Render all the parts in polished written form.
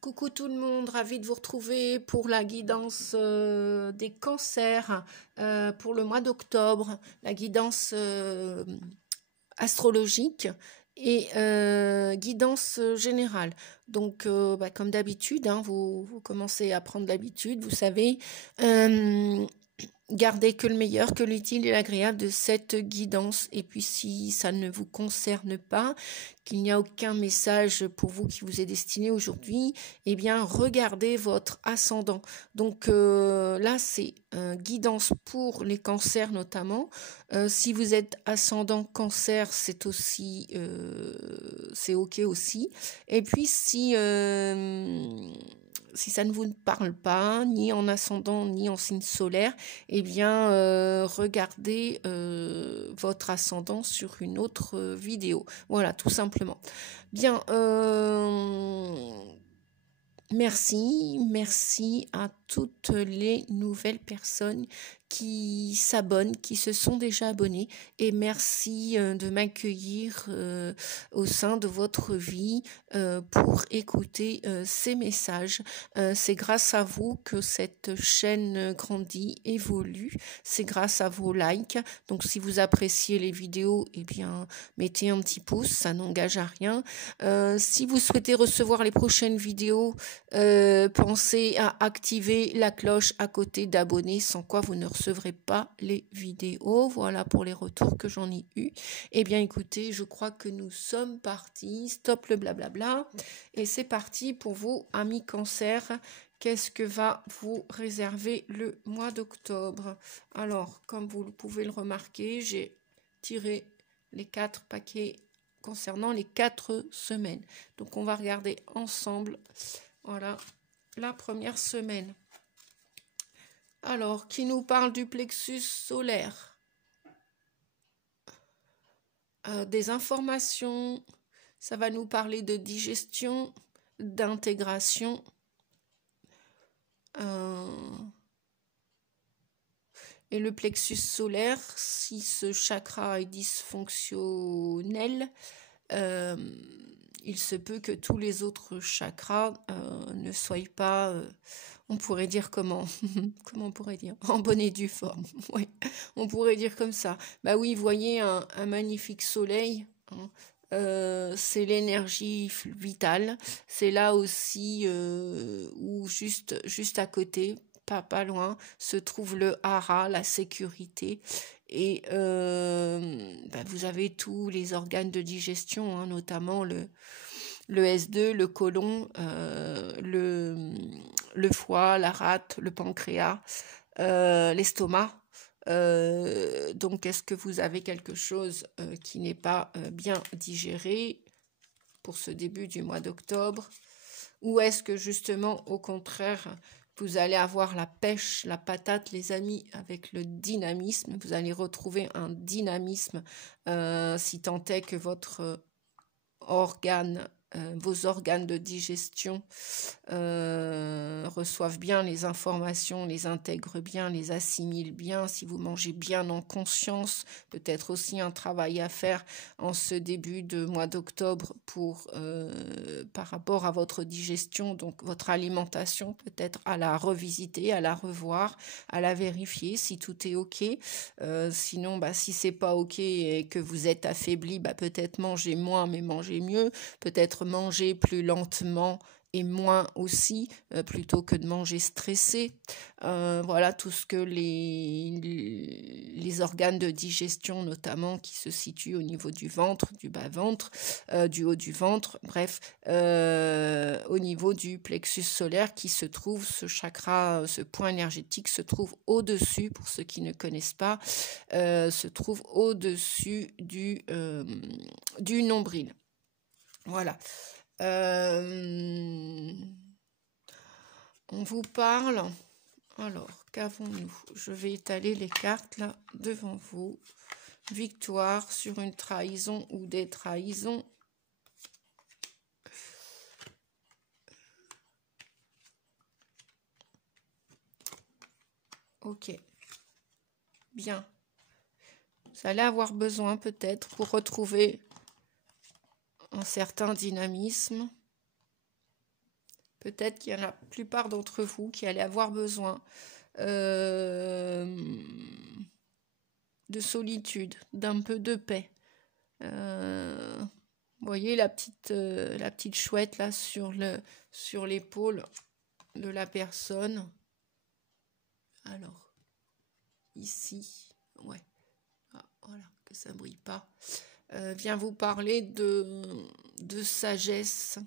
Coucou tout le monde, ravi de vous retrouver pour la guidance des cancers pour le mois d'octobre, la guidance astrologique et guidance générale. Donc, comme d'habitude, hein, vous commencez à prendre l'habitude, vous savez, gardez que le meilleur, que l'utile et l'agréable de cette guidance. Et puis si ça ne vous concerne pas, qu'il n'y a aucun message pour vous qui vous est destiné aujourd'hui, eh bien regardez votre ascendant. Donc là c'est guidance pour les cancers notamment. Si vous êtes ascendant cancer, c'est aussi c'est ok aussi. Et puis si ça ne vous parle pas, ni en ascendant, ni en signe solaire, eh bien, regardez votre ascendant sur une autre vidéo. Voilà, tout simplement. Bien, merci à toutes les nouvelles personnes qui s'abonnent, qui se sont déjà abonnés, et merci de m'accueillir au sein de votre vie pour écouter ces messages. C'est grâce à vous que cette chaîne grandit, évolue, c'est grâce à vos likes. Donc si vous appréciez les vidéos, eh bien mettez un petit pouce, ça n'engage à rien. Si vous souhaitez recevoir les prochaines vidéos, pensez à activer la cloche à côté d'abonner, sans quoi vous ne recevrez pas les vidéos. Voilà pour les retours que j'en ai eu. Eh bien écoutez, je crois que nous sommes partis. Stop le blablabla. Et c'est parti pour vous, amis cancer. Qu'est-ce que va vous réserver le mois d'octobre? Alors, comme vous pouvez le remarquer, j'ai tiré les 4 paquets concernant les 4 semaines. Donc on va regarder ensemble. Voilà, la première semaine. Alors, qui nous parle du plexus solaire? Des informations, ça va nous parler de digestion, d'intégration. Et le plexus solaire, si ce chakra est dysfonctionnel, il se peut que tous les autres chakras ne soient pas, on pourrait dire comment on pourrait dire, en bonne et due forme. Oui, on pourrait dire comme ça. Bah oui, voyez un magnifique soleil, hein, c'est l'énergie vitale. C'est là aussi où juste à côté, pas loin, se trouve le hara, la sécurité. Et vous avez tous les organes de digestion, hein, notamment le S2, le côlon, le foie, la rate, le pancréas, l'estomac. Donc, est-ce que vous avez quelque chose qui n'est pas bien digéré pour ce début du mois d'octobre? Ou est-ce que justement, au contraire, vous allez avoir la pêche, la patate, les amis, avec le dynamisme. Vous allez retrouver un dynamisme si tant est que votre vos organes de digestion reçoivent bien les informations, les intègrent bien, les assimilent bien. Si vous mangez bien en conscience, peut-être aussi un travail à faire en ce début de mois d'octobre par rapport à votre digestion, donc votre alimentation, peut-être à la revisiter, à la revoir, à la vérifier si tout est ok. Sinon, si c'est pas ok et que vous êtes affaibli, peut-être mangez moins mais mangez mieux, peut-être manger plus lentement et moins aussi, plutôt que de manger stressé. Voilà tout ce que les organes de digestion, notamment qui se situent au niveau du ventre, du bas-ventre, du haut du ventre, bref, au niveau du plexus solaire qui se trouve, ce chakra, ce point énergétique se trouve au-dessus, pour ceux qui ne connaissent pas, se trouve au-dessus du nombril. Voilà. On vous parle. Alors, qu'avons-nous? Je vais étaler les cartes là devant vous. Victoire sur une trahison ou des trahisons. Ok. Bien. Vous allez avoir besoin peut-être pour retrouver un certain dynamisme. Peut-être qu'il y a la plupart d'entre vous qui allez avoir besoin de solitude, d'un peu de paix. Vous voyez la petite chouette là sur l'épaule de la personne. Alors, ici, ouais, ah, voilà, que ça ne brille pas. Vient vous parler de sagesse,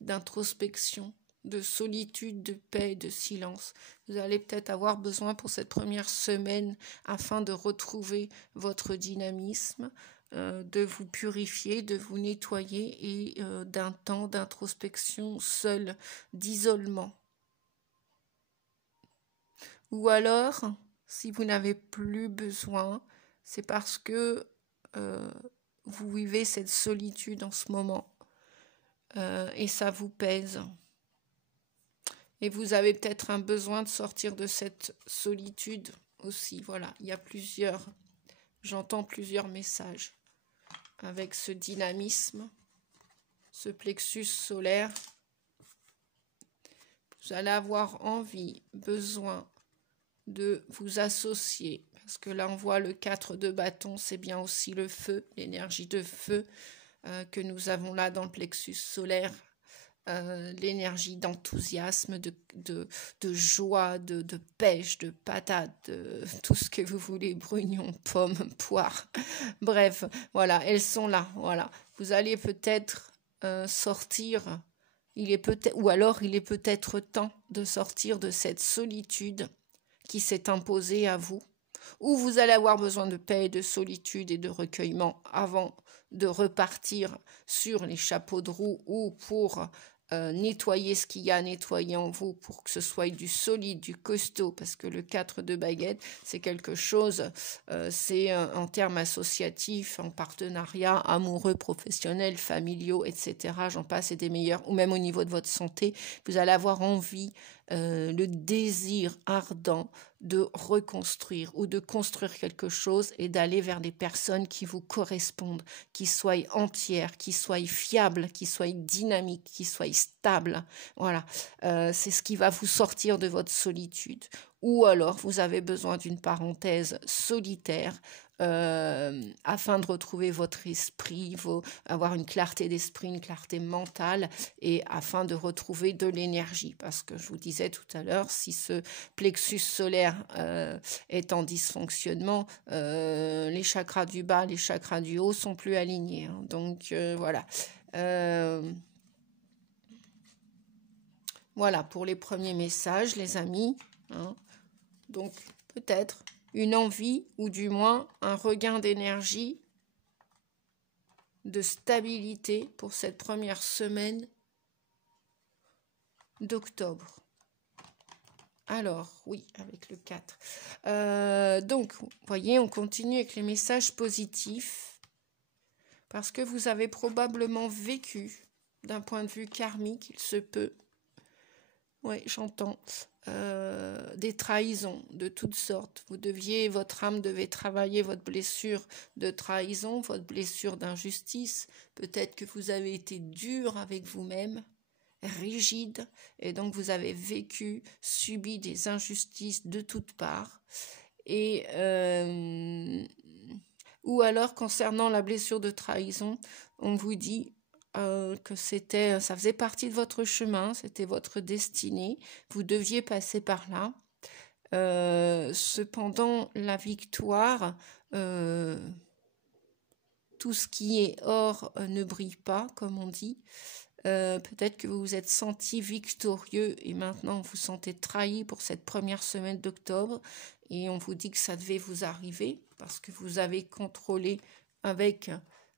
d'introspection, de solitude, de paix, de silence. Vous allez peut-être avoir besoin pour cette première semaine, afin de retrouver votre dynamisme, de vous purifier, de vous nettoyer et d'un temps d'introspection seul, d'isolement. Ou alors, si vous n'avez plus besoin, c'est parce que vous vivez cette solitude en ce moment et ça vous pèse. Et vous avez peut-être un besoin de sortir de cette solitude aussi. Voilà, il y a j'entends plusieurs messages avec ce dynamisme, ce plexus solaire. Vous allez avoir envie, besoin de vous associer. Parce que là, on voit le 4 de bâton, c'est bien aussi le feu, l'énergie de feu que nous avons là dans le plexus solaire. L'énergie d'enthousiasme, de joie, de pêche, de patate, de tout ce que vous voulez, brugnons, pommes, poires. Bref, voilà, elles sont là. Voilà. Vous allez peut-être sortir, ou alors il est peut-être temps de sortir de cette solitude qui s'est imposée à vous, où vous allez avoir besoin de paix, de solitude et de recueillement avant de repartir sur les chapeaux de roue ou pour nettoyer ce qu'il y a à nettoyer en vous pour que ce soit du solide, du costaud, parce que le 4 de baguette, c'est quelque chose, c'est en termes associatifs, en partenariat, amoureux, professionnels, familiaux, etc. J'en passe et des meilleurs, ou même au niveau de votre santé, vous allez avoir envie, le désir ardent de reconstruire ou de construire quelque chose et d'aller vers des personnes qui vous correspondent, qui soient entières, qui soient fiables, qui soient dynamiques, qui soient stables. Voilà, c'est ce qui va vous sortir de votre solitude. Ou alors, vous avez besoin d'une parenthèse solitaire afin de retrouver votre esprit, avoir une clarté d'esprit, une clarté mentale et afin de retrouver de l'énergie. Parce que je vous disais tout à l'heure, si ce plexus solaire est en dysfonctionnement, les chakras du bas, les chakras du haut sont plus alignés. Hein. Donc voilà. Voilà pour les premiers messages, les amis. Hein. Donc peut-être une envie ou du moins un regain d'énergie, de stabilité pour cette première semaine d'octobre. Alors, oui, avec le 4. Donc, vous voyez, on continue avec les messages positifs parce que vous avez probablement vécu d'un point de vue karmique, il se peut. Oui, j'entends. Des trahisons de toutes sortes. Votre âme devait travailler votre blessure de trahison, votre blessure d'injustice. Peut-être que vous avez été dur avec vous-même, rigide, et donc vous avez subi des injustices de toutes parts. Et ou alors concernant la blessure de trahison, on vous dit que ça faisait partie de votre chemin, c'était votre destinée, vous deviez passer par là. Cependant, la victoire, tout ce qui est or ne brille pas, comme on dit. Peut-être que vous vous êtes senti victorieux et maintenant vous vous sentez trahi pour cette première semaine d'octobre et on vous dit que ça devait vous arriver parce que vous avez contrôlé avec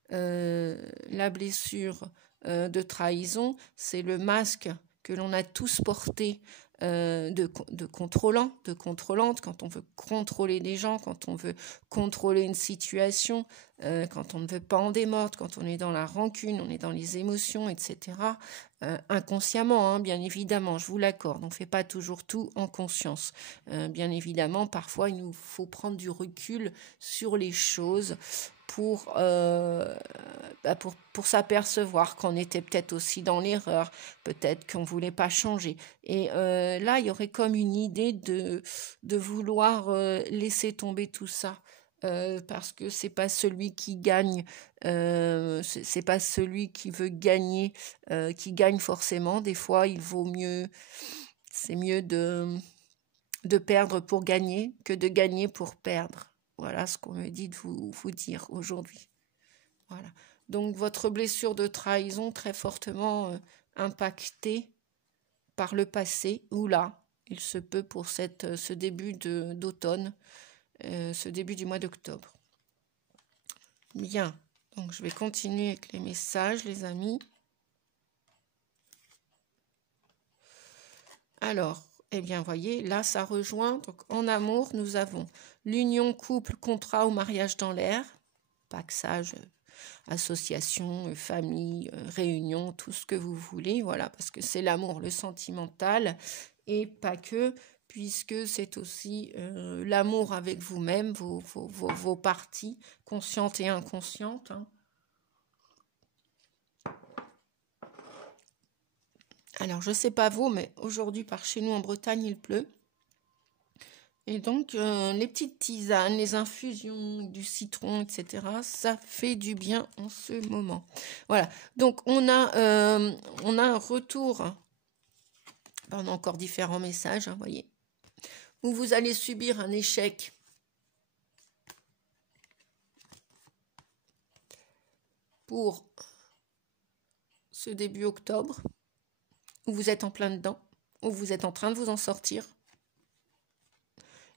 la blessure de trahison. C'est le masque que l'on a tous porté de contrôlant, de contrôlante, quand on veut contrôler des gens, quand on veut contrôler une situation, quand on ne veut pas en démordre, quand on est dans la rancune, on est dans les émotions, etc. Inconsciemment, hein, bien évidemment, je vous l'accorde, on ne fait pas toujours tout en conscience. Bien évidemment, parfois, il nous faut prendre du recul sur les choses pour, pour s'apercevoir qu'on était peut-être aussi dans l'erreur, peut-être qu'on ne voulait pas changer. Et là, il y aurait comme une idée de vouloir laisser tomber tout ça. Parce que c'est pas celui qui gagne, c'est pas celui qui veut gagner, qui gagne forcément. Des fois, c'est mieux de perdre pour gagner que de gagner pour perdre. Voilà ce qu'on me dit de vous dire aujourd'hui. Voilà. Donc votre blessure de trahison très fortement impactée par le passé, ou là, il se peut pour ce début d'automne, ce début du mois d'octobre. Bien, donc je vais continuer avec les messages, les amis. Alors, eh bien, voyez, là, ça rejoint. Donc, en amour, nous avons l'union, couple, contrat ou mariage dans l'air, paxage, association, famille, réunion, tout ce que vous voulez, voilà, parce que c'est l'amour, le sentimental, et pas que, puisque c'est aussi l'amour avec vous-même, vos parties conscientes et inconscientes. Hein. Alors, je ne sais pas vous, mais aujourd'hui, par chez nous en Bretagne, il pleut. Et donc, les petites tisanes, les infusions, du citron, etc., ça fait du bien en ce moment. Voilà, donc on a un retour. On a encore différents messages, vous voyez, où vous allez subir un échec. Pour ce début octobre, où vous êtes en plein dedans, où vous êtes en train de vous en sortir.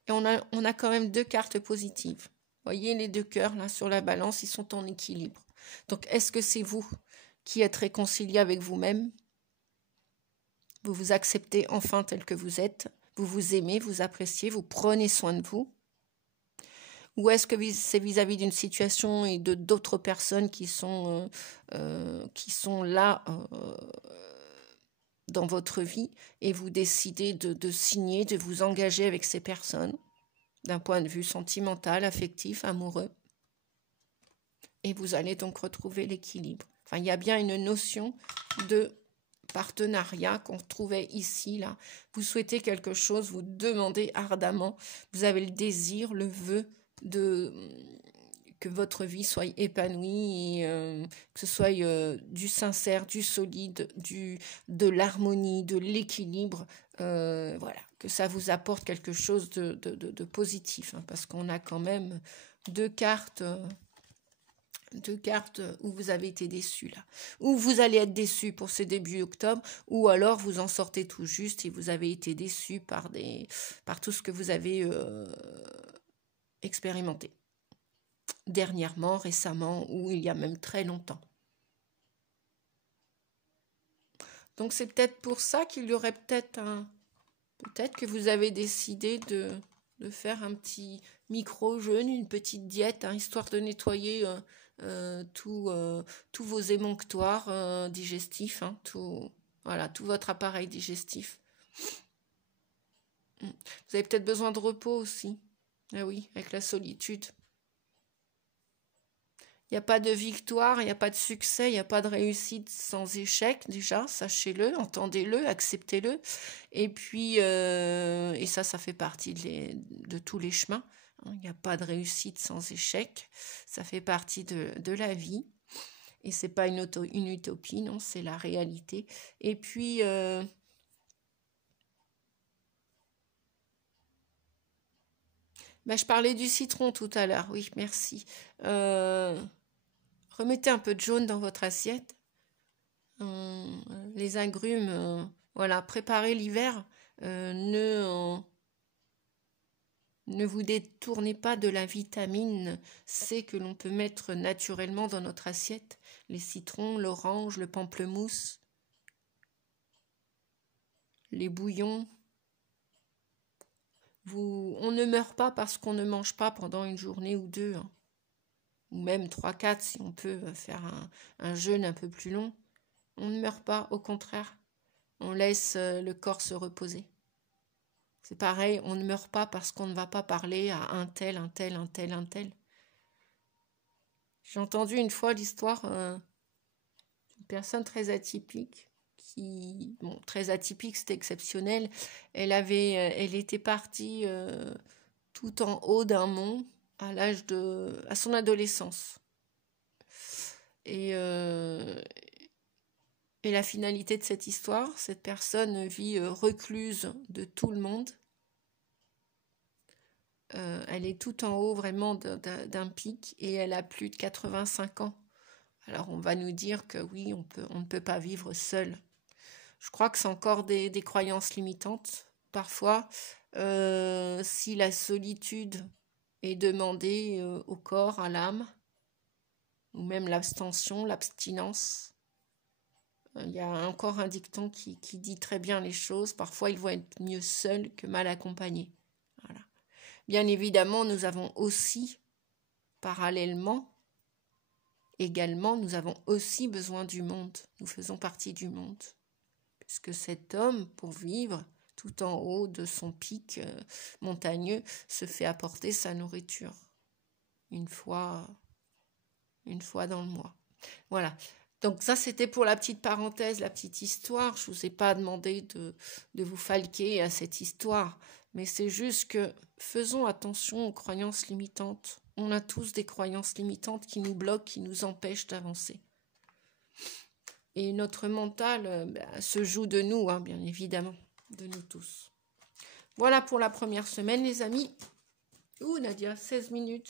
Et on a quand même 2 cartes positives. Vous voyez, les 2 cœurs, là, sur la balance, ils sont en équilibre. Donc, est-ce que c'est vous qui êtes réconcilié avec vous-même? Vous vous acceptez enfin tel que vous êtes? Vous vous aimez, vous appréciez, vous prenez soin de vous? Ou est-ce que c'est vis-à-vis d'une situation et de d'autres personnes qui sont là dans votre vie et vous décidez de signer, de vous engager avec ces personnes d'un point de vue sentimental, affectif, amoureux. Et vous allez donc retrouver l'équilibre. Enfin, il y a bien une notion de partenariat qu'on trouvait ici, là. Vous souhaitez quelque chose, vous demandez ardemment, vous avez le désir, le vœu que votre vie soit épanouie et que ce soit du sincère, du solide, de l'harmonie, de l'équilibre, voilà, que ça vous apporte quelque chose de positif, hein, parce qu'on a quand même 2 cartes où vous avez été déçus là, où vous allez être déçus pour ce début octobre, ou alors vous en sortez tout juste et vous avez été déçus par tout ce que vous avez expérimenté dernièrement, récemment, ou il y a même très longtemps. Donc c'est peut-être pour ça qu'il y aurait peut-être que vous avez décidé de faire un petit micro-jeûne, une petite diète, hein, histoire de nettoyer tous vos émonctoires digestifs, hein, tout votre appareil digestif. Vous avez peut-être besoin de repos aussi. Ah oui, avec la solitude. Il n'y a pas de victoire, il n'y a pas de succès, il n'y a pas de réussite sans échec déjà, sachez-le, entendez-le, acceptez-le. Et puis, et ça fait partie de tous les chemins. Il n'y a pas de réussite sans échec, ça fait partie de la vie. Et c'est pas une utopie, non, c'est la réalité. Et puis, je parlais du citron tout à l'heure, oui, merci. Remettez un peu de jaune dans votre assiette. Les agrumes, voilà, préparez l'hiver. Ne vous détournez pas de la vitamine C que l'on peut mettre naturellement dans notre assiette. Les citrons, l'orange, le pamplemousse, les bouillons. On ne meurt pas parce qu'on ne mange pas pendant une journée ou 2, hein. Ou même 3-4 si on peut faire un jeûne un peu plus long. On ne meurt pas, au contraire. On laisse le corps se reposer. C'est pareil, on ne meurt pas parce qu'on ne va pas parler à un tel. J'ai entendu une fois l'histoire d'une personne très atypique, bon, très atypique, c'était exceptionnel. Elle était partie tout en haut d'un mont à son adolescence. Et la finalité de cette histoire, cette personne vit recluse de tout le monde. Elle est tout en haut vraiment d'un pic et elle a plus de 85 ans. Alors on va nous dire que oui, on ne peut pas vivre seul. Je crois que c'est encore des croyances limitantes. Parfois, si la solitude est demandée au corps, à l'âme, ou même l'abstention, l'abstinence, il y a encore un dicton qui dit très bien les choses. Parfois, il vaut être mieux seul que mal accompagné. Voilà. Bien évidemment, nous avons aussi, parallèlement, également, nous avons aussi besoin du monde. Nous faisons partie du monde. Puisque cet homme, pour vivre tout en haut de son pic montagneux, se fait apporter sa nourriture une fois dans le mois. Voilà. Donc ça, c'était pour la petite parenthèse, la petite histoire. Je ne vous ai pas demandé de vous falquer à cette histoire, mais c'est juste que faisons attention aux croyances limitantes. On a tous des croyances limitantes qui nous bloquent, qui nous empêchent d'avancer. Et notre mental se joue de nous, hein, bien évidemment, de nous tous. Voilà pour la première semaine, les amis. Ouh, Nadia, 16 minutes.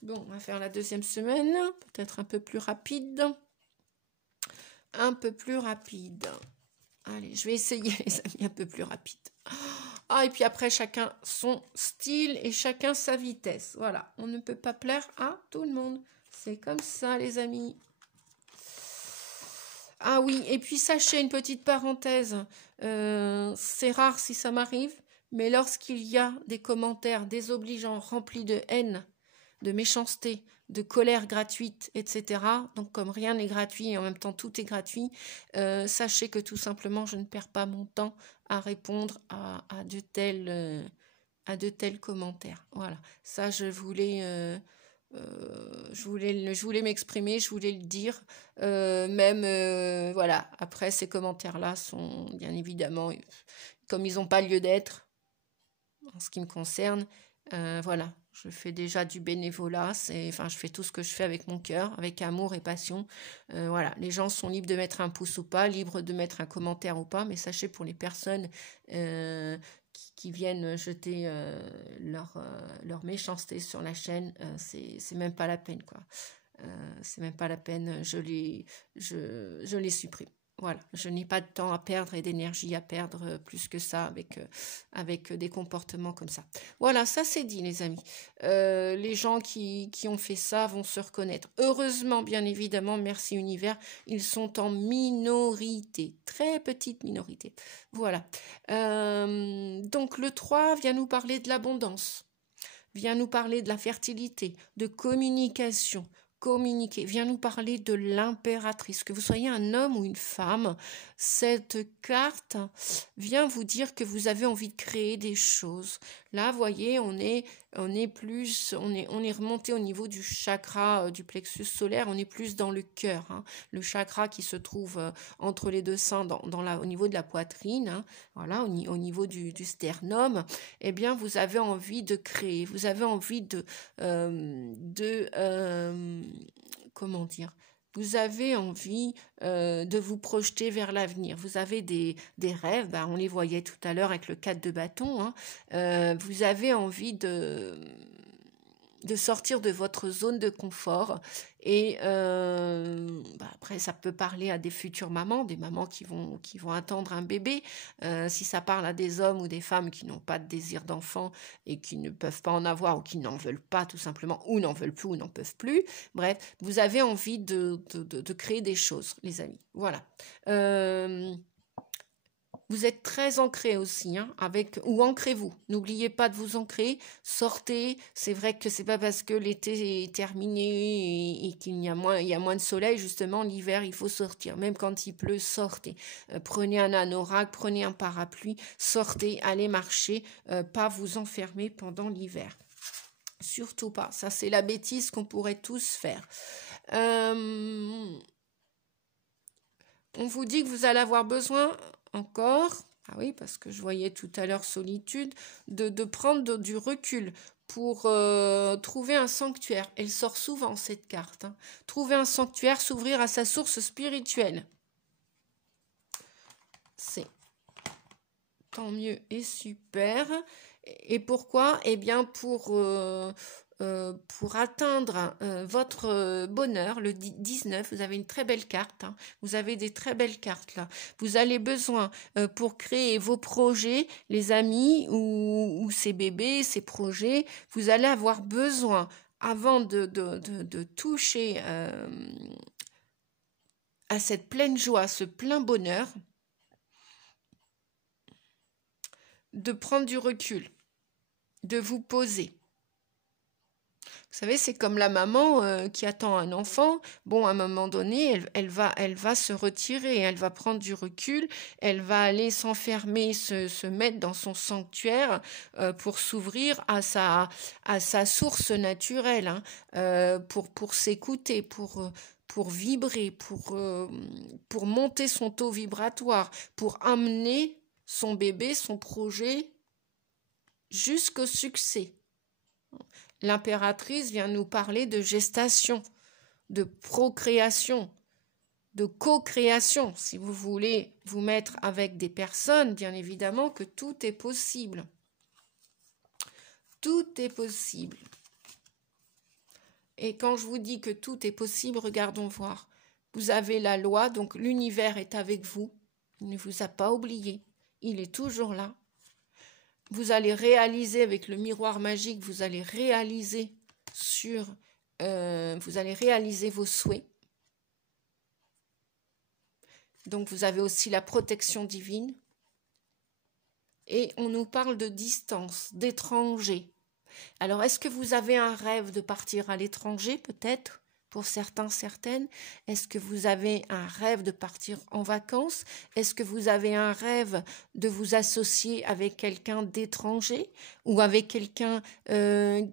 Bon, on va faire la deuxième semaine, peut-être un peu plus rapide. Un peu plus rapide. Allez, je vais essayer, les amis, un peu plus rapide. Ah, et puis après, chacun son style et chacun sa vitesse. Voilà, on ne peut pas plaire à tout le monde. C'est comme ça, les amis. Ah oui, et puis sachez, une petite parenthèse, c'est rare si ça m'arrive, mais lorsqu'il y a des commentaires désobligeants remplis de haine, de méchanceté, de colère gratuite, etc., donc comme rien n'est gratuit et en même temps tout est gratuit, sachez que tout simplement je ne perds pas mon temps à répondre à de tels commentaires. Voilà, ça je voulais m'exprimer, je voulais le dire. Voilà, après ces commentaires-là sont bien évidemment, comme ils n'ont pas lieu d'être, en ce qui me concerne, voilà, je fais déjà du bénévolat, je fais tout ce que je fais avec mon cœur, avec amour et passion. Voilà, les gens sont libres de mettre un pouce ou pas, libres de mettre un commentaire ou pas, mais sachez pour les personnes qui viennent jeter leur méchanceté sur la chaîne, c'est même pas la peine, quoi. C'est même pas la peine, je les supprime. Voilà, je n'ai pas de temps à perdre et d'énergie à perdre plus que ça avec des comportements comme ça. Voilà, ça c'est dit, les amis. Les gens qui ont fait ça vont se reconnaître. Heureusement, bien évidemment, merci univers, ils sont en minorité, très petite minorité. Voilà. Donc le 3 vient nous parler de l'abondance, vient nous parler de la fertilité, de communication, communiquer, vient nous parler de l'impératrice. Que vous soyez un homme ou une femme, cette carte vient vous dire que vous avez envie de créer des choses. Là, vous voyez, on est remonté au niveau du chakra du plexus solaire, on est plus dans le cœur, hein, le chakra qui se trouve entre les deux seins, au niveau de la poitrine, hein, voilà, au niveau du sternum. Eh bien, vous avez envie de créer, vous avez envie comment dire, vous avez envie de vous projeter vers l'avenir. Vous avez des rêves, on les voyait tout à l'heure avec le 4 de bâton, hein. Vous avez envie de sortir de votre zone de confort et après ça peut parler à des futures mamans, des mamans qui vont attendre un bébé, si ça parle à des hommes ou des femmes qui n'ont pas de désir d'enfant et qui ne peuvent pas en avoir ou qui n'en veulent pas tout simplement, ou n'en veulent plus ou n'en peuvent plus, bref, vous avez envie de créer des choses, les amis, voilà. Vous êtes très ancrés aussi, hein, ou ancrez-vous. N'oubliez pas de vous ancrer, sortez. C'est vrai que c'est pas parce que l'été est terminé et qu'il y a moins de soleil, justement, l'hiver, il faut sortir. Même quand il pleut, sortez. Prenez un anorak, prenez un parapluie, sortez, allez marcher, pas vous enfermer pendant l'hiver. Surtout pas. Ça, c'est la bêtise qu'on pourrait tous faire. On vous dit que vous allez avoir besoin encore, ah oui, parce que je voyais tout à l'heure solitude, de prendre du recul pour trouver un sanctuaire. Elle sort souvent cette carte. Hein. Trouver un sanctuaire, s'ouvrir à sa source spirituelle. C'est tant mieux et super. Et pourquoi? Eh bien pour atteindre votre bonheur, le 19, vous avez une très belle carte. Hein. Vous avez des très belles cartes là. Vous avez besoin pour créer vos projets, les amis ou ces bébés, ces projets, vous allez avoir besoin, avant de toucher à cette pleine joie, ce plein bonheur, de prendre du recul, de vous poser. Vous savez, c'est comme la maman qui attend un enfant. Bon, à un moment donné, elle va se retirer, elle va prendre du recul, elle va aller s'enfermer, se mettre dans son sanctuaire pour s'ouvrir à sa source naturelle, hein, pour s'écouter, pour vibrer, pour monter son taux vibratoire, pour amener son bébé, son projet jusqu'au succès. L'impératrice vient nous parler de gestation, de procréation, de co-création. Si vous voulez vous mettre avec des personnes, bien évidemment que tout est possible. Tout est possible. Et quand je vous dis que tout est possible, regardons voir. Vous avez la loi, donc l'univers est avec vous. Il ne vous a pas oublié. Il est toujours là. Vous allez réaliser avec le miroir magique, vous allez réaliser vos souhaits. Donc vous avez aussi la protection divine. Et on nous parle de distance, d'étranger. Alors est-ce que vous avez un rêve de partir à l'étranger peut-être ? Pour certains, certaines, est-ce que vous avez un rêve de partir en vacances? Est-ce que vous avez un rêve de vous associer avec quelqu'un d'étranger ou avec quelqu'un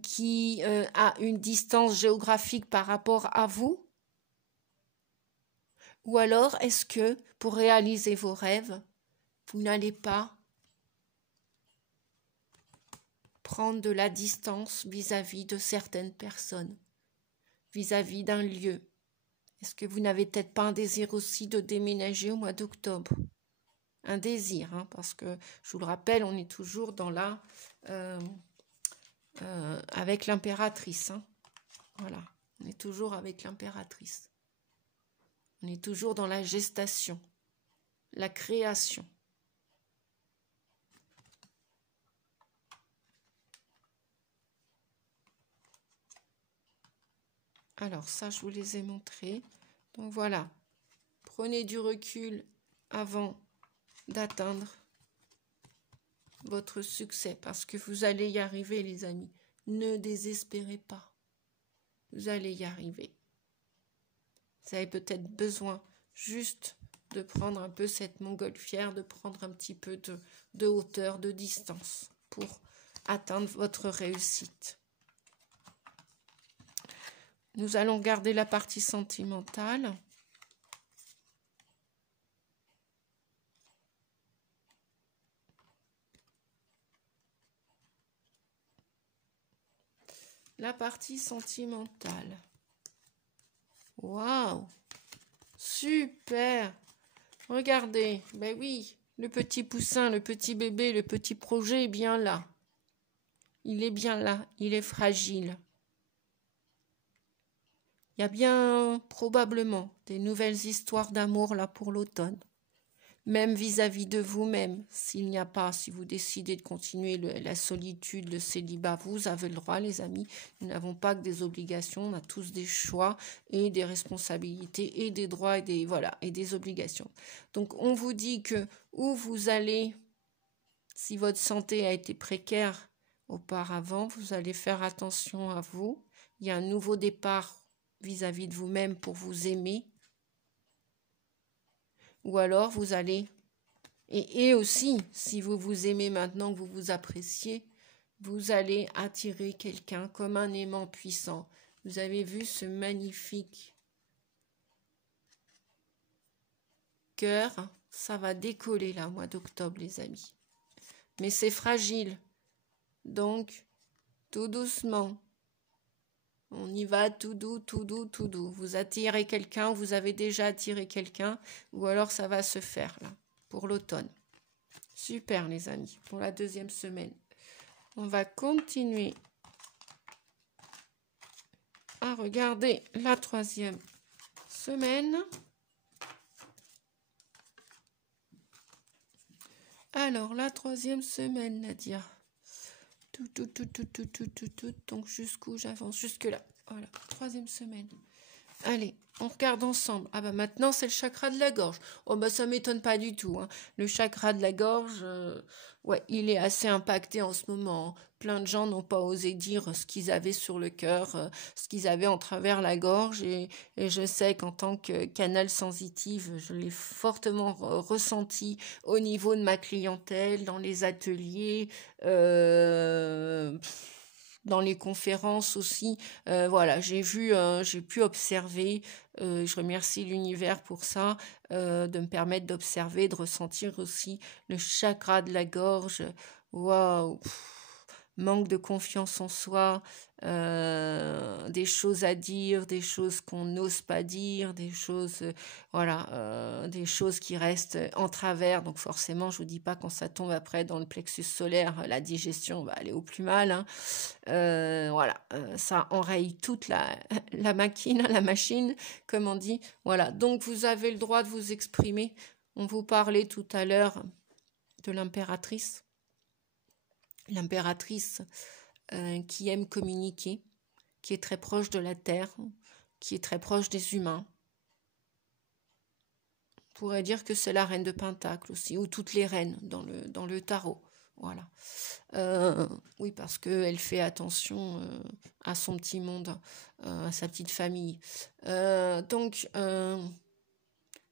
qui a une distance géographique par rapport à vous? Ou alors, est-ce que pour réaliser vos rêves, vous n'allez pas prendre de la distance vis-à-vis de certaines personnes? Vis-à-vis d'un lieu. Est-ce que vous n'avez peut-être pas un désir aussi de déménager au mois d'octobre? Un désir, hein, parce que, je vous le rappelle, on est toujours dans avec l'impératrice. Hein. Voilà, on est toujours avec l'impératrice. On est toujours dans la gestation, la création. Alors ça, je vous les ai montrés. Donc voilà, prenez du recul avant d'atteindre votre succès parce que vous allez y arriver, les amis. Ne désespérez pas. Vous allez y arriver. Vous avez peut-être besoin juste de prendre un peu cette montgolfière, de prendre un petit peu de hauteur, de distance pour atteindre votre réussite. Nous allons garder la partie sentimentale. La partie sentimentale. Waouh! Super! Regardez, ben oui, le petit poussin, le petit bébé, le petit projet est bien là. Il est bien là, il est fragile. Il y a bien probablement des nouvelles histoires d'amour là pour l'automne. Même vis-à-vis de vous-même, s'il n'y a pas, si vous décidez de continuer la solitude, le célibat, vous avez le droit, les amis. Nous n'avons pas que des obligations, on a tous des choix et des responsabilités et des droits et des obligations. Donc on vous dit que où vous allez, si votre santé a été précaire auparavant, vous allez faire attention à vous. Il y a un nouveau départ vis-à-vis de vous-même pour vous aimer. Ou alors vous allez, et aussi, si vous vous aimez maintenant, que vous vous appréciez, vous allez attirer quelqu'un comme un aimant puissant. Vous avez vu ce magnifique cœur, ça va décoller là au mois d'octobre, les amis. Mais c'est fragile, donc tout doucement. On y va tout doux, tout doux, tout doux. Vous attirez quelqu'un, vous avez déjà attiré quelqu'un, ou alors ça va se faire là, pour l'automne. Super les amis, pour la deuxième semaine. On va continuer à regarder la troisième semaine. Alors, la troisième semaine, Nadia. Donc, jusqu'où j'avance? Jusque là. Voilà, troisième semaine. Allez, on regarde ensemble. Ah bah maintenant, c'est le chakra de la gorge. Oh bah ça m'étonne pas du tout. Hein. Le chakra de la gorge, ouais, il est assez impacté en ce moment. Plein de gens n'ont pas osé dire ce qu'ils avaient sur le cœur, ce qu'ils avaient en travers la gorge. Et je sais qu'en tant que canal sensitive, je l'ai fortement ressenti au niveau de ma clientèle, dans les ateliers, dans les conférences aussi. Voilà, j'ai pu observer. Je remercie l'univers pour ça, de me permettre d'observer, de ressentir aussi le chakra de la gorge. Waouh! Manque de confiance en soi, des choses à dire, des choses qu'on n'ose pas dire, des choses, des choses qui restent en travers. Donc forcément, je vous dis pas quand ça tombe après dans le plexus solaire, la digestion va aller au plus mal. Hein. Ça enraye toute la machine, comme on dit. Voilà, donc vous avez le droit de vous exprimer. On vous parlait tout à l'heure de l'impératrice. L'impératrice qui aime communiquer, qui est très proche de la terre, qui est très proche des humains. On pourrait dire que c'est la reine de Pentacle aussi, ou toutes les reines dans le tarot. Voilà. Oui, parce qu'elle fait attention à son petit monde, à sa petite famille. Donc,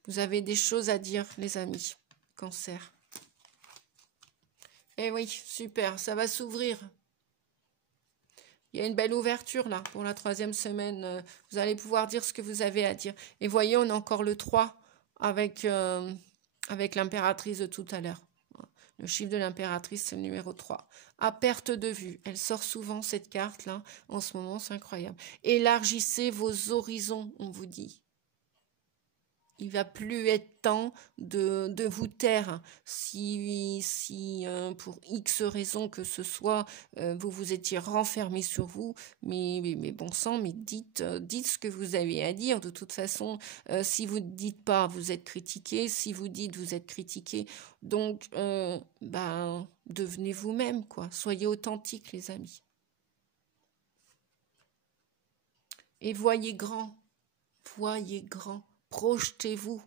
vous avez des choses à dire, les amis. Cancer. Eh oui, super, ça va s'ouvrir. Il y a une belle ouverture là pour la troisième semaine. Vous allez pouvoir dire ce que vous avez à dire. Et voyez, on a encore le 3 avec l'impératrice de tout à l'heure. Le chiffre de l'impératrice, c'est le numéro 3. À perte de vue. Elle sort souvent cette carte là. En ce moment, c'est incroyable. Élargissez vos horizons, on vous dit. Il va plus être temps de vous taire. Si pour X raison que ce soit, vous vous étiez renfermé sur vous, mais bon sang, mais dites ce que vous avez à dire. De toute façon, si vous ne dites pas, vous êtes critiqué. Si vous dites, vous êtes critiqué. Donc, devenez vous-même, quoi. Soyez authentiques, les amis. Et voyez grand. Voyez grand. Projetez-vous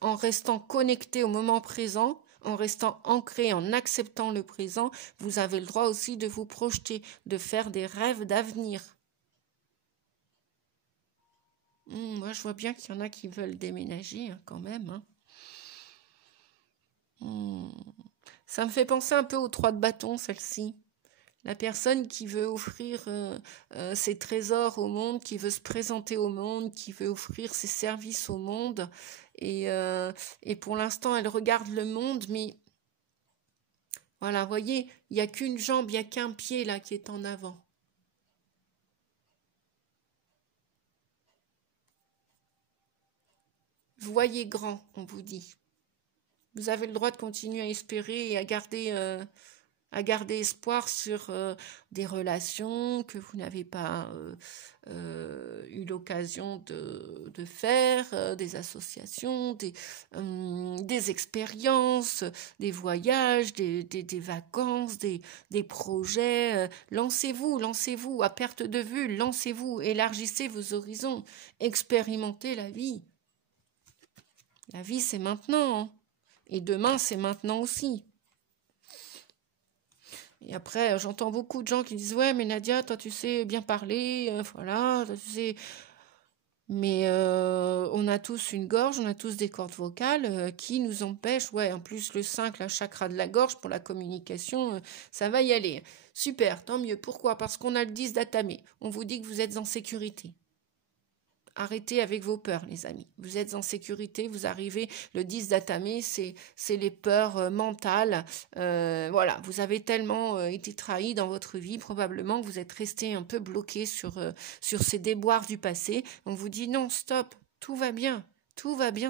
en restant connecté au moment présent, en restant ancré, en acceptant le présent. Vous avez le droit aussi de vous projeter, de faire des rêves d'avenir. Moi, je vois bien qu'il y en a qui veulent déménager hein, quand même. Hein. Ça me fait penser un peu aux 3 de bâton, celle-ci. La personne qui veut offrir ses trésors au monde, qui veut se présenter au monde, qui veut offrir ses services au monde. Et pour l'instant, elle regarde le monde, mais voilà, vous voyez, il n'y a qu'une jambe, il n'y a qu'un pied là qui est en avant. Voyez grand, on vous dit. Vous avez le droit de continuer à espérer et à garder espoir sur des relations que vous n'avez pas eu l'occasion de faire, des associations, des expériences, des voyages, des vacances, des projets. Lancez-vous à perte de vue, lancez-vous, élargissez vos horizons, expérimentez la vie. La vie, c'est maintenant, hein. Et demain, c'est maintenant aussi. Et après, j'entends beaucoup de gens qui disent « Ouais, mais Nadia, toi, tu sais bien parler, voilà, toi, tu sais... » Mais on a tous une gorge, on a tous des cordes vocales qui nous empêchent. Ouais, en plus, le 5, la chakra de la gorge, pour la communication, ça va y aller. Super, tant mieux. Pourquoi? Parce qu'on a le 10 d'Atame. On vous dit que vous êtes en sécurité. Arrêtez avec vos peurs, les amis. Vous êtes en sécurité, vous arrivez. Le 10 d'Atame, c'est les peurs mentales. Voilà, vous avez tellement été trahi dans votre vie, probablement que vous êtes resté un peu bloqué sur ces déboires du passé. On vous dit non, stop, tout va bien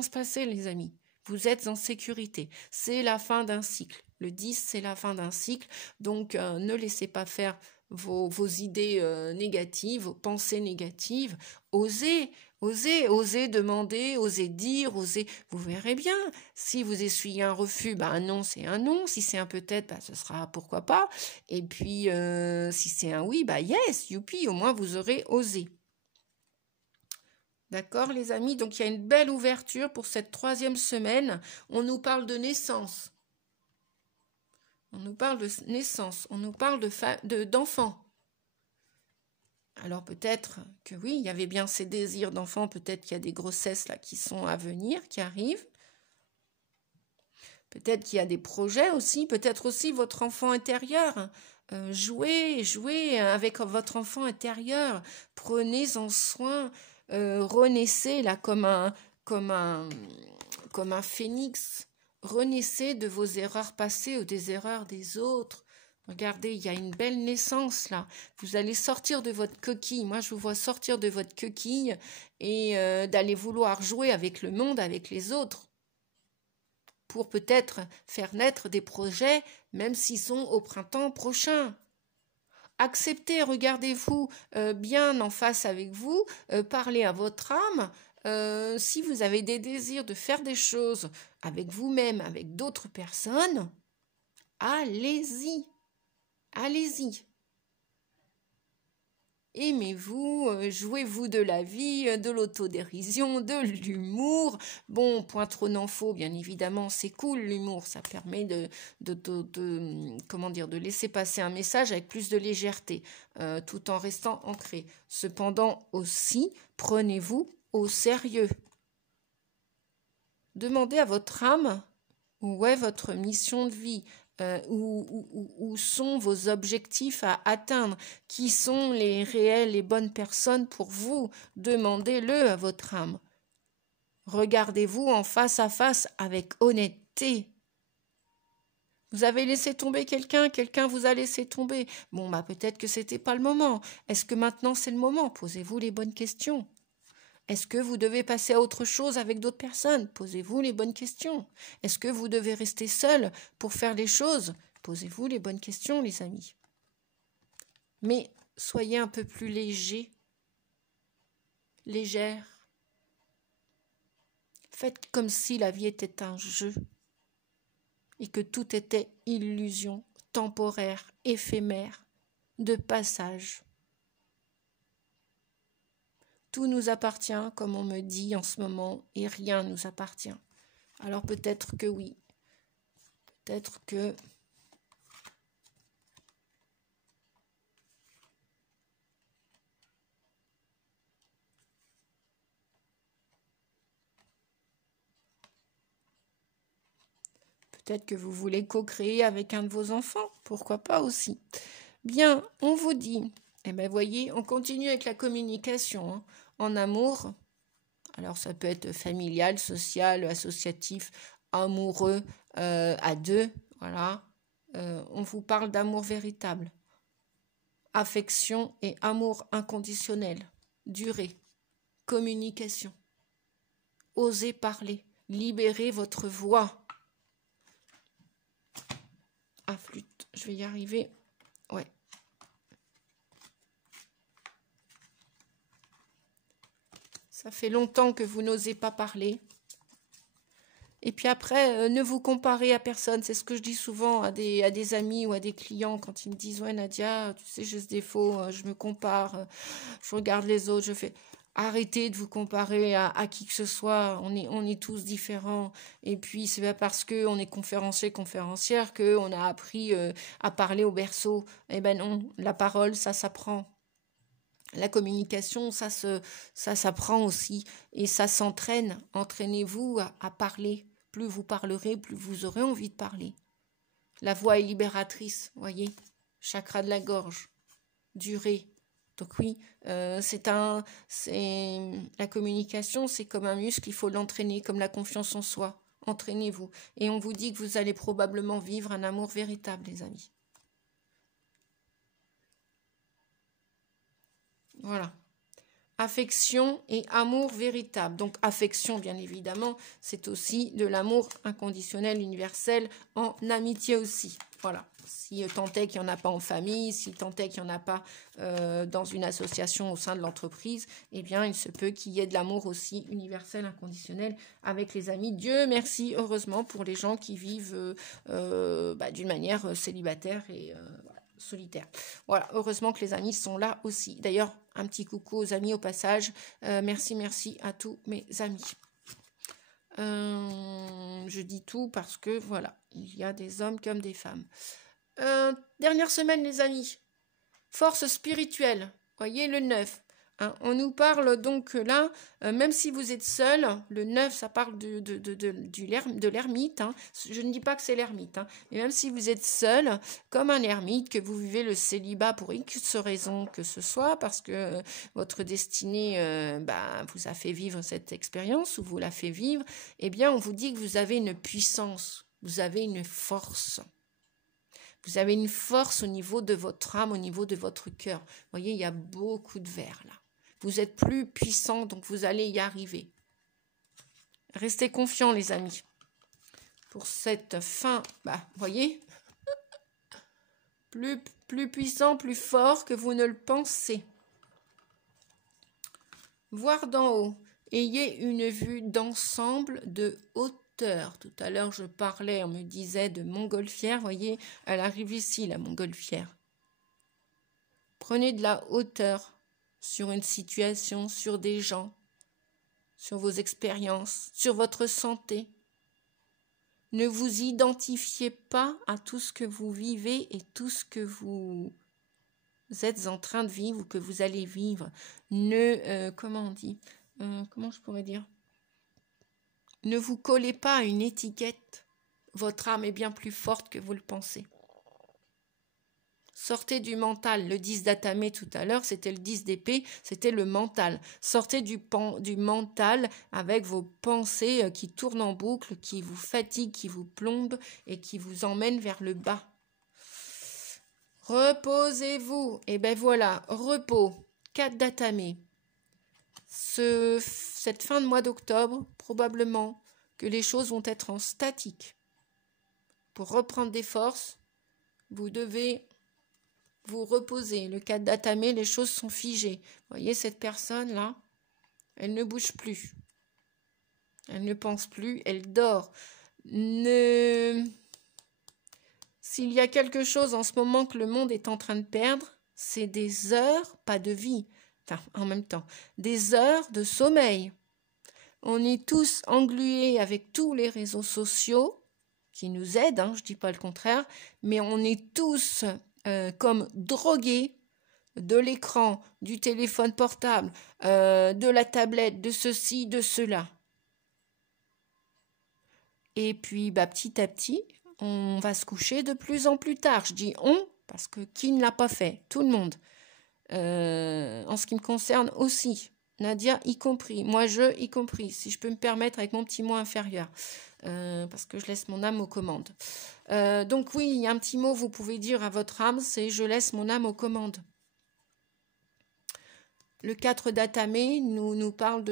se passer, les amis. Vous êtes en sécurité. C'est la fin d'un cycle. Le 10, c'est la fin d'un cycle. Donc, ne laissez pas faire vos idées négatives, vos pensées négatives. Osez demander, osez dire, osez. Vous verrez bien. Si vous essuyez un refus, un non, c'est un non. Si c'est un peut-être, ce sera pourquoi pas. Et puis, si c'est un oui, yes, youpi, au moins vous aurez osé. D'accord, les amis? Donc, il y a une belle ouverture pour cette 3e semaine. On nous parle de naissance. On nous parle de naissance. On nous parle d'enfants. Alors peut-être que oui, il y avait bien ces désirs d'enfants. Peut-être qu'il y a des grossesses là qui sont à venir, qui arrivent. Peut-être qu'il y a des projets aussi. Peut-être aussi votre enfant intérieur. Jouez avec votre enfant intérieur. Prenez-en soin. Renaissez là comme un phénix. Renaissez de vos erreurs passées ou des erreurs des autres. Regardez, il y a une belle naissance là. Vous allez sortir de votre coquille. Moi, je vous vois sortir de votre coquille et d'aller vouloir jouer avec le monde, avec les autres, pour peut-être faire naître des projets, même s'ils sont au printemps prochain. Acceptez, regardez-vous bien en face avec vous, parlez à votre âme. Si vous avez des désirs de faire des choses avec vous-même, avec d'autres personnes, allez-y. Allez-y. Aimez-vous, jouez-vous de la vie, de l'autodérision, de l'humour. Bon, point trop n'en faut, bien évidemment, c'est cool l'humour, ça permet de laisser passer un message avec plus de légèreté, tout en restant ancré. Cependant aussi, prenez-vous au sérieux. Demandez à votre âme où est votre mission de vie. Où sont vos objectifs à atteindre, qui sont les réelles et bonnes personnes pour vous. Demandez-le à votre âme. Regardez-vous en face à face avec honnêteté. Vous avez laissé tomber quelqu'un vous a laissé tomber. Bon, peut-être que c'était pas le moment. Est-ce que maintenant c'est le moment? Posez-vous les bonnes questions. Est-ce que vous devez passer à autre chose avec d'autres personnes? Posez-vous les bonnes questions. Est-ce que vous devez rester seul pour faire les choses? Posez-vous les bonnes questions, les amis. Mais soyez un peu plus léger, légère. Faites comme si la vie était un jeu et que tout était illusion, temporaire, éphémère, de passage. Tout nous appartient, comme on me dit en ce moment, et rien nous appartient. Alors peut-être que oui. Peut-être que... Peut-être que vous voulez co-créer avec un de vos enfants. Pourquoi pas aussi. Bien, on vous dit... voyez, on continue avec la communication. En amour, alors ça peut être familial, social, associatif, amoureux, à deux, voilà. On vous parle d'amour véritable, affection et amour inconditionnel, durée, communication. Osez parler, libérez votre voix. Ah, flûte, je vais y arriver. Ouais. Ça fait longtemps que vous n'osez pas parler. Et puis après, ne vous comparez à personne. C'est ce que je dis souvent à des amis ou à des clients quand ils me disent « Ouais, Nadia, tu sais, j'ai ce défaut, je me compare, je regarde les autres, je fais... » Arrêtez de vous comparer à qui que ce soit. On est tous différents. Et puis, c'est pas parce qu'on est conférencière qu'on a appris à parler au berceau. Eh ben non, la parole, ça s'apprend. La communication, ça s'apprend aussi et ça s'entraîne. Entraînez-vous à parler. Plus vous parlerez, plus vous aurez envie de parler. La voix est libératrice, voyez. Chakra de la gorge, durée. Donc oui, la communication, c'est comme un muscle, il faut l'entraîner, comme la confiance en soi. Entraînez-vous. Et on vous dit que vous allez probablement vivre un amour véritable, les amis. Voilà. Affection et amour véritable. Donc affection, bien évidemment, c'est aussi de l'amour inconditionnel, universel, en amitié aussi. Voilà. Si tant est qu'il n'y en a pas en famille, si tant est qu'il n'y en a pas dans une association au sein de l'entreprise, eh bien, il se peut qu'il y ait de l'amour aussi universel, inconditionnel avec les amis. Dieu merci, heureusement, pour les gens qui vivent d'une manière célibataire et solitaire. Voilà, heureusement que les amis sont là aussi. D'ailleurs, un petit coucou aux amis au passage. Merci à tous mes amis. Je dis tout parce que voilà, il y a des hommes comme des femmes. Dernière semaine, les amis. Force spirituelle. Voyez le 9. Hein, on nous parle donc là, même si vous êtes seul, le 9, ça parle de l'ermite. Hein. Je ne dis pas que c'est l'ermite, hein, mais même si vous êtes seul, comme un ermite, que vous vivez le célibat pour X raison que ce soit, parce que votre destinée vous a fait vivre cette expérience, ou vous la fait vivre, eh bien, on vous dit que vous avez une puissance, vous avez une force. Vous avez une force au niveau de votre âme, au niveau de votre cœur. Vous voyez, il y a beaucoup de verre là. Vous êtes plus puissant, donc vous allez y arriver. Restez confiants, les amis. Pour cette fin, vous voyez, plus puissant, plus fort que vous ne le pensez. Voir d'en haut. Ayez une vue d'ensemble de hauteur. Tout à l'heure, je parlais, on me disait de montgolfière. Vous voyez, elle arrive ici, la montgolfière. Prenez de la hauteur sur une situation, sur des gens, sur vos expériences, sur votre santé. Ne vous identifiez pas à tout ce que vous vivez et tout ce que vous êtes en train de vivre ou que vous allez vivre. Comment je pourrais dire? Ne vous collez pas à une étiquette. Votre âme est bien plus forte que vous le pensez. Sortez du mental. Le 10 d'Atamé tout à l'heure, c'était le 10 d'épée, c'était le mental. Sortez du mental avec vos pensées qui tournent en boucle, qui vous fatiguent, qui vous plombent et qui vous emmènent vers le bas. Reposez-vous. Et ben voilà, repos. 4 d'Atamé. Cette fin de mois d'octobre, probablement que les choses vont être en statique. Pour reprendre des forces, vous devez vous reposer. Le 4 d'Atamé, les choses sont figées. Vous voyez cette personne-là, elle ne bouge plus. Elle ne pense plus, elle dort. S'il y a quelque chose en ce moment que le monde est en train de perdre, c'est des heures, pas de vie, en même temps, des heures de sommeil. On est tous englués avec tous les réseaux sociaux qui nous aident, je ne dis pas le contraire, mais on est tous comme drogués de l'écran, du téléphone portable, de la tablette, de ceci, de cela. Et puis, petit à petit, on va se coucher de plus en plus tard. Je dis on, parce que qui ne l'a pas fait? Tout le monde. En ce qui me concerne aussi. Nadia y compris. Moi, je y compris. Si je peux me permettre avec mon petit mot inférieur. Parce que je laisse mon âme aux commandes. Donc oui, il y a un petit mot, vous pouvez dire à votre âme, c'est « je laisse mon âme aux commandes ». Le 4 d'Atamé nous parle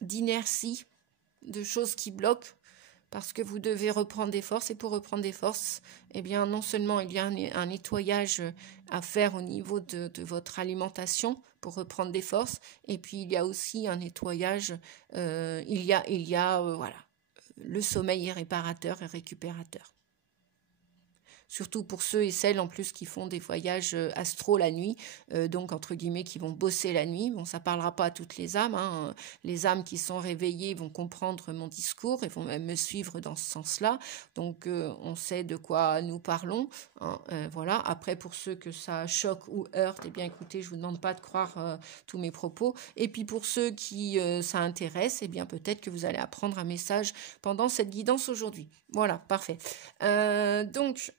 d'inertie, de choses qui bloquent, parce que vous devez reprendre des forces. Et pour reprendre des forces, eh bien, non seulement il y a un nettoyage à faire au niveau de votre alimentation pour reprendre des forces, et puis il y a aussi un nettoyage, voilà, le sommeil est réparateur et récupérateur. Surtout pour ceux et celles en plus qui font des voyages astro la nuit, donc entre guillemets qui vont bosser la nuit. Bon, ça parlera pas à toutes les âmes, hein. Les âmes qui sont réveillées vont comprendre mon discours et vont même me suivre dans ce sens-là. Donc on sait de quoi nous parlons, hein. Voilà. Après, pour ceux que ça choque ou heurte, eh bien écoutez, je vous demande pas de croire tous mes propos. Et puis pour ceux qui ça intéresse, eh bien peut-être que vous allez apprendre un message pendant cette guidance aujourd'hui. Voilà, parfait. Donc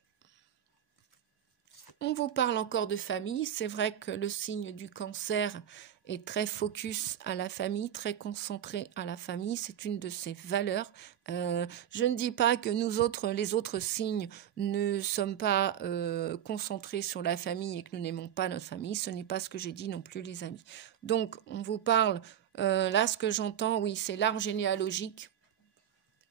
on vous parle encore de famille. C'est vrai que le signe du Cancer est très focus à la famille, très concentré à la famille. C'est une de ses valeurs. Je ne dis pas que nous autres, les autres signes, ne sommes pas concentrés sur la famille et que nous n'aimons pas notre famille. Ce n'est pas ce que j'ai dit non plus, les amis. Donc, on vous parle, là, ce que j'entends, oui, c'est l'arbre généalogique.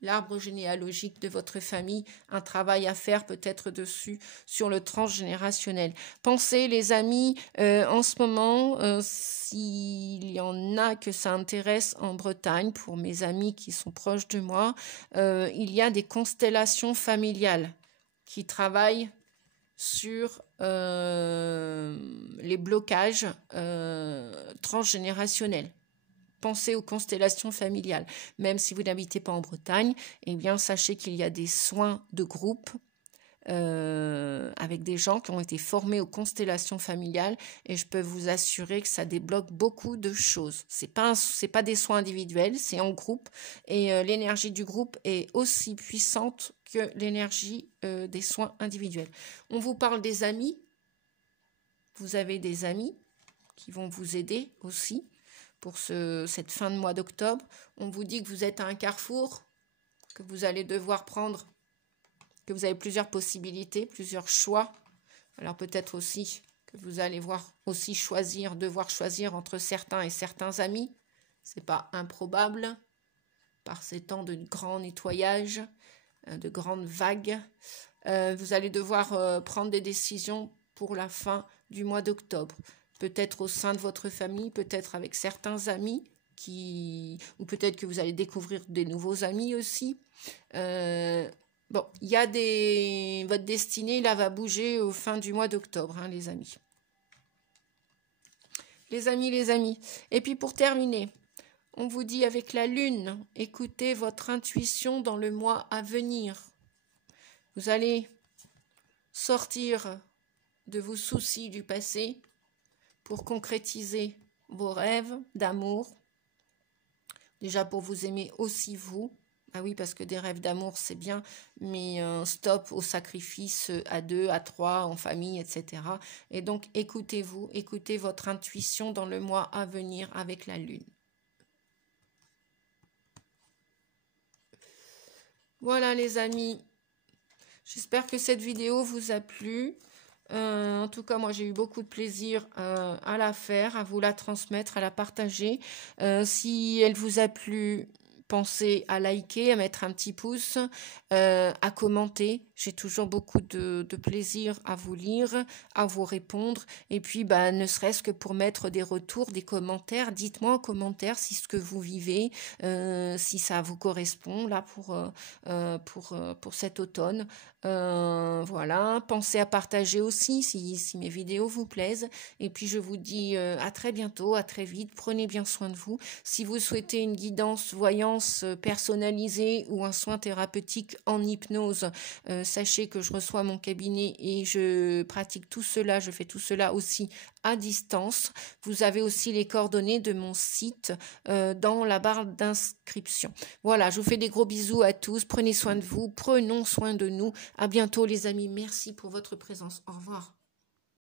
L'arbre généalogique de votre famille, un travail à faire peut-être dessus sur le transgénérationnel. Pensez les amis, en ce moment, s'il y en a que ça intéresse en Bretagne, pour mes amis qui sont proches de moi, il y a des constellations familiales qui travaillent sur les blocages transgénérationnels. Pensez aux constellations familiales. Même si vous n'habitez pas en Bretagne, eh bien, sachez qu'il y a des soins de groupe avec des gens qui ont été formés aux constellations familiales et je peux vous assurer que ça débloque beaucoup de choses. C'est pas des soins individuels, c'est en groupe et l'énergie du groupe est aussi puissante que l'énergie des soins individuels. On vous parle des amis. Vous avez des amis qui vont vous aider aussi. Pour cette fin de mois d'octobre, on vous dit que vous êtes à un carrefour, que vous allez devoir prendre, que vous avez plusieurs possibilités, plusieurs choix. Alors peut-être aussi que vous allez devoir choisir entre certains et certains amis. C'est pas improbable par ces temps de grand nettoyage, de grandes vagues. Vous allez devoir prendre des décisions pour la fin du mois d'octobre. Peut-être au sein de votre famille, peut-être avec certains amis, ou peut-être que vous allez découvrir des nouveaux amis aussi. Bon, votre destinée, là, va bouger au fin du mois d'octobre, hein, les amis. Les amis. Et puis pour terminer, on vous dit avec la lune, écoutez votre intuition dans le mois à venir. Vous allez sortir de vos soucis du passé pour concrétiser vos rêves d'amour. Déjà pour vous aimer aussi vous. Ah oui, parce que des rêves d'amour, c'est bien, mais stop au sacrifice à 2, à 3, en famille, etc. Et donc, écoutez-vous, écoutez votre intuition dans le mois à venir avec la lune. Voilà les amis, j'espère que cette vidéo vous a plu. En tout cas, moi, j'ai eu beaucoup de plaisir à la faire, à vous la transmettre, à la partager. Si elle vous a plu, pensez à liker, à mettre un petit pouce, à commenter. J'ai toujours beaucoup de plaisir à vous lire, à vous répondre. Et puis, ne serait-ce que pour mettre des retours, des commentaires. Dites-moi en commentaire si ce que vous vivez, si ça vous correspond là pour cet automne. Voilà, pensez à partager aussi si mes vidéos vous plaisent. Et puis, je vous dis à très bientôt, à très vite. Prenez bien soin de vous. Si vous souhaitez une guidance voyance personnalisée ou un soin thérapeutique en hypnose, sachez que je reçois mon cabinet et je pratique tout cela, je fais tout cela aussi à distance. Vous avez aussi les coordonnées de mon site dans la barre d'inscription. Voilà, je vous fais des gros bisous à tous. Prenez soin de vous, prenons soin de nous. À bientôt les amis. Merci pour votre présence. Au revoir.